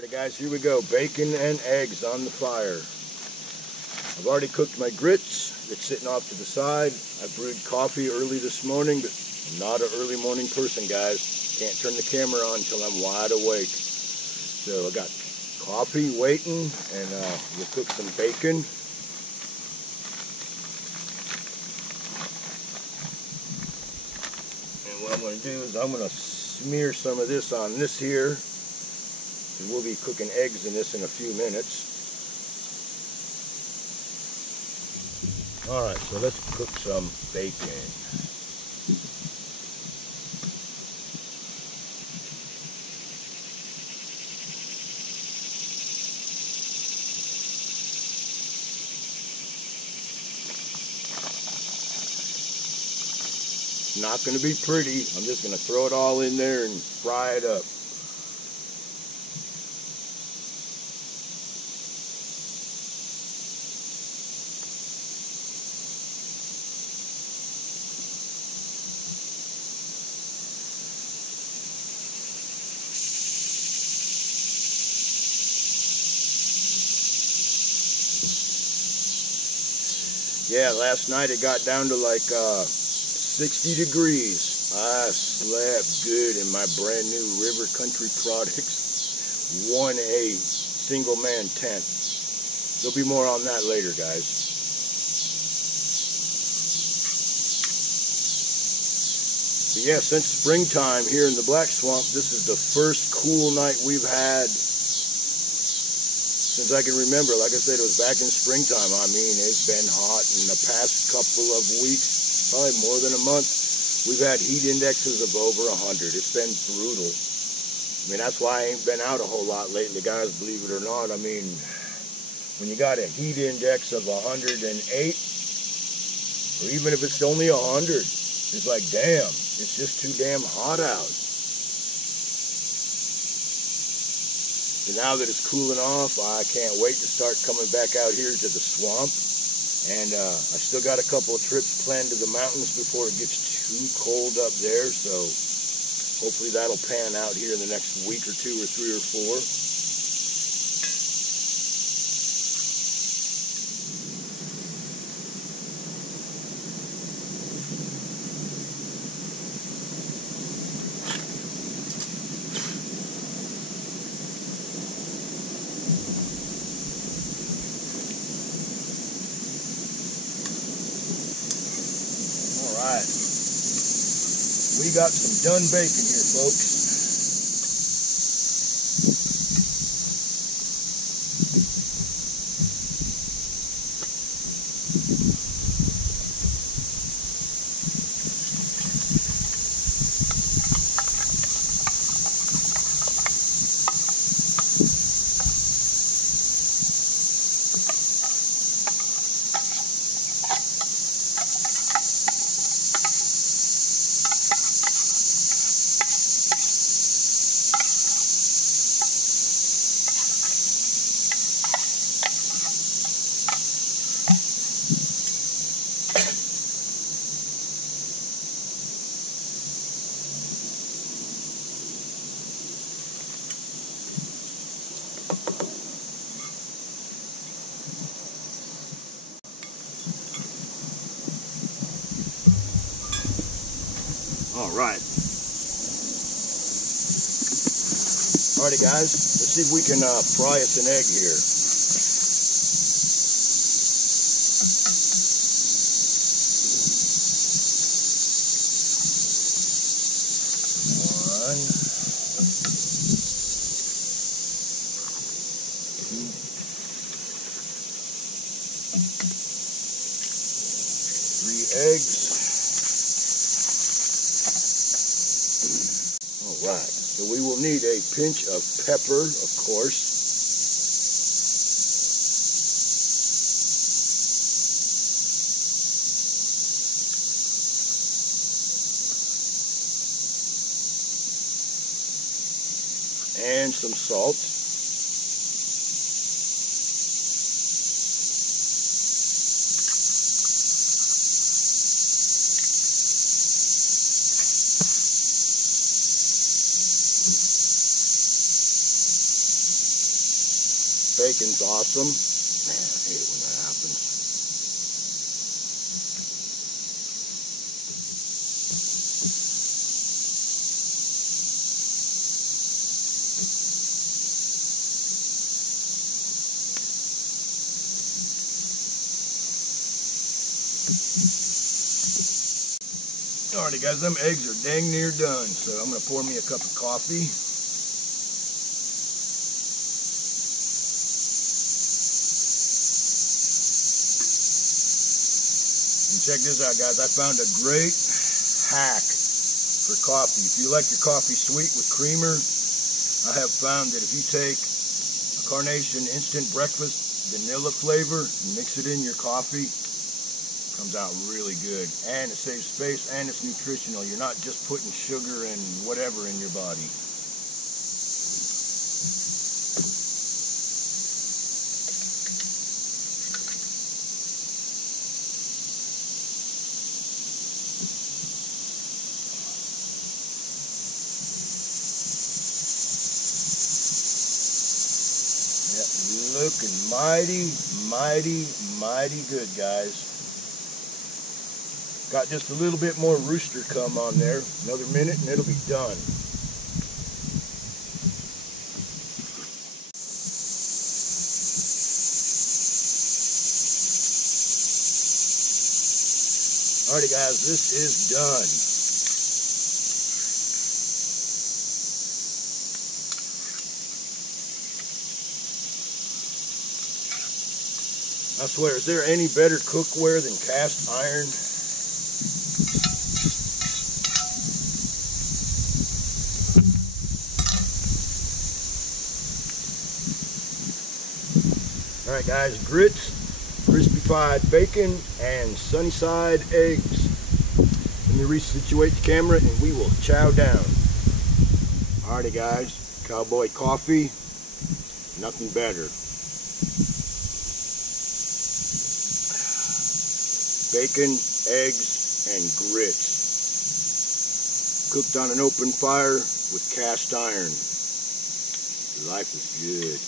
Alrighty guys, here we go. Bacon and eggs on the fire. I've already cooked my grits. It's sitting off to the side. I brewed coffee early this morning, but I'm not an early morning person, guys. Can't turn the camera on until I'm wide awake. So I got coffee waiting, and we'll cook some bacon. And what I'm going to do is I'm going to smear some of this on this here. And we'll be cooking eggs in this in a few minutes. Alright, so let's cook some bacon. It's not going to be pretty. I'm just going to throw it all in there and fry it up. Yeah, last night it got down to like 60 degrees. I slept good in my brand new River Country Products 1A single man tent. There'll be more on that later, guys. But yeah, since springtime here in the Black Swamp, this is the first cool night we've had since I can remember. Like I said, it was back in springtime. I mean, it's been hot in the past couple of weeks, probably more than a month. We've had heat indexes of over 100. It's been brutal. I mean, that's why I ain't been out a whole lot lately, guys, believe it or not. I mean, when you got a heat index of 108, or even if it's only 100, it's like, damn, it's just too damn hot out. So now that it's cooling off, I can't wait to start coming back out here to the swamp. And I still got a couple of trips planned to the mountains before it gets too cold up there. So hopefully that'll pan out here in the next week or two or 3 or 4. We got some done bacon here, folks. Alright. Alrighty guys, let's see if we can fry us an egg here. One. 2. 3 eggs. Alright, so we will need a pinch of pepper, of course. And some salt. Bacon's awesome. Man, I hate it when that happens. Alrighty guys, them eggs are dang near done, so I'm going to pour me a cup of coffee. And check this out guys, I found a great hack for coffee. If you like your coffee sweet with creamer, I have found that if you take a Carnation instant breakfast vanilla flavor and mix it in your coffee, comes out really good, and it saves space and it's nutritional. You're not just putting sugar and whatever in your body. Yep, looking mighty good guys. Got just a little bit more rooster cum on there. Another minute and it'll be done. Alrighty guys, this is done. I swear, is there any better cookware than cast iron? Alright guys, grits, crispy fried bacon, and sunny side eggs. Let me resituate the camera and we will chow down. Alrighty guys, Cowboy coffee, nothing better. Bacon, eggs, and grits. Cooked on an open fire with cast iron. Life is good.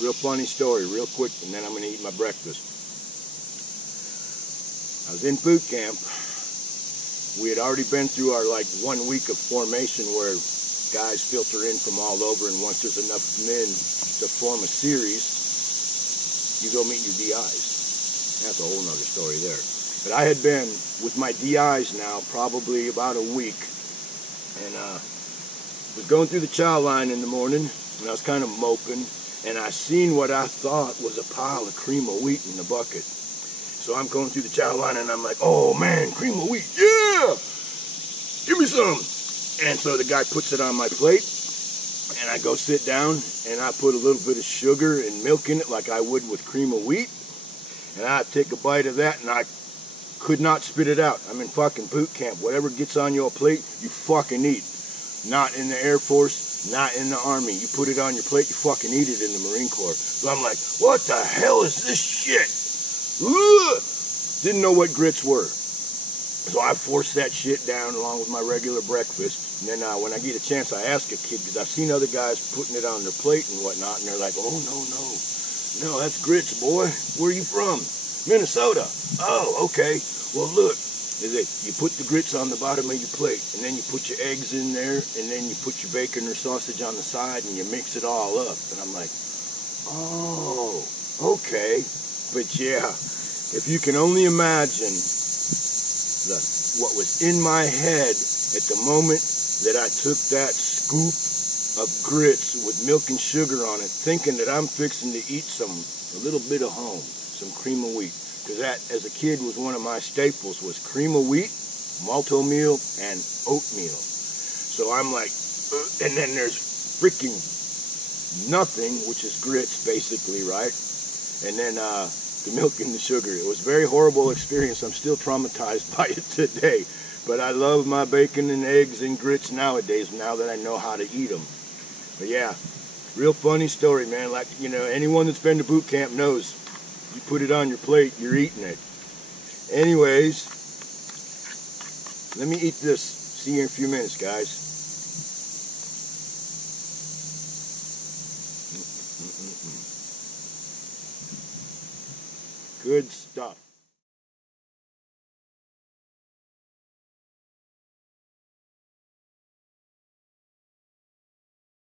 Real funny story, real quick, and then I'm going to eat my breakfast. I was in boot camp. We had already been through our 1 week of formation where guys filter in from all over, and once there's enough men to form a series, you go meet your DIs. That's a whole nother story there. But I had been with my DIs now probably about a week, and was going through the chow line in the morning, and I was kind of moping. And I seen what I thought was a pile of cream of wheat in the bucket. So I'm going through the chow line and I'm like, oh man, cream of wheat, yeah! Give me some! And so the guy puts it on my plate and I go sit down and I put a little bit of sugar and milk in it like I would with cream of wheat. And I take a bite of that and I could not spit it out. I'm in fucking boot camp. Whatever gets on your plate, you fucking eat. Not in the Air Force. Not in the Army. You put it on your plate, you fucking eat it in the Marine Corps. So I'm like, what the hell is this shit? Ugh! Didn't know what grits were. So I forced that shit down along with my regular breakfast. And then when I get a chance, I ask a kid, because I've seen other guys putting it on their plate and whatnot, and they're like, oh, no, that's grits, boy. Where are you from? Minnesota. Oh, okay. Well, look. You put the grits on the bottom of your plate, and then you put your eggs in there, and then you put your bacon or sausage on the side, and you mix it all up. And I'm like, oh, okay. But yeah, if you can only imagine what was in my head at the moment that I took that scoop of grits with milk and sugar on it, thinking that I'm fixing to eat a little bit of home, some cream of wheat. Because that, as a kid, was one of my staples, was cream of wheat, malto meal, and oatmeal. So I'm like, and then there's freaking nothing, which is grits basically, right? And then the milk and the sugar. It was a very horrible experience. I'm still traumatized by it today. But I love my bacon and eggs and grits nowadays, now that I know how to eat them. But yeah, real funny story, man. Like, you know, anyone that's been to boot camp knows you put it on your plate, you're eating it. Anyways, let me eat this. See you in a few minutes, guys. Good stuff.